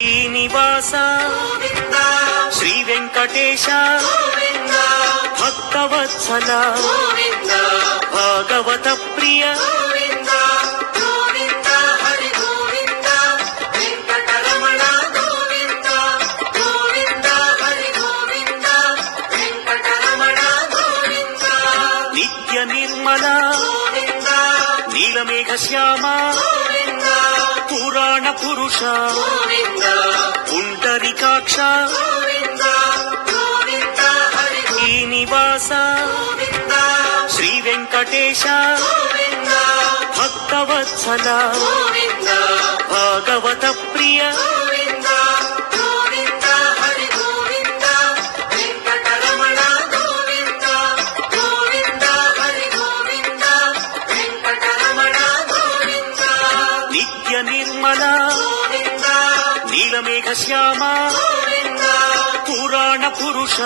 శ్రీనివాస శ్రీ వెంకటేశ భక్తవత్సల భాగవత ప్రియ నిత్య నిర్మల నీలమేఘ శ్యామ పురాణ పురుష. పుండరికాక్ష శ్రీనివాస. శ్రీ వెంకటేశ. భక్తవత్సల. భాగవత ప్రియ. నిత్య నిర్మల నీలమేఘ శ్యామ పురాణ పురుష.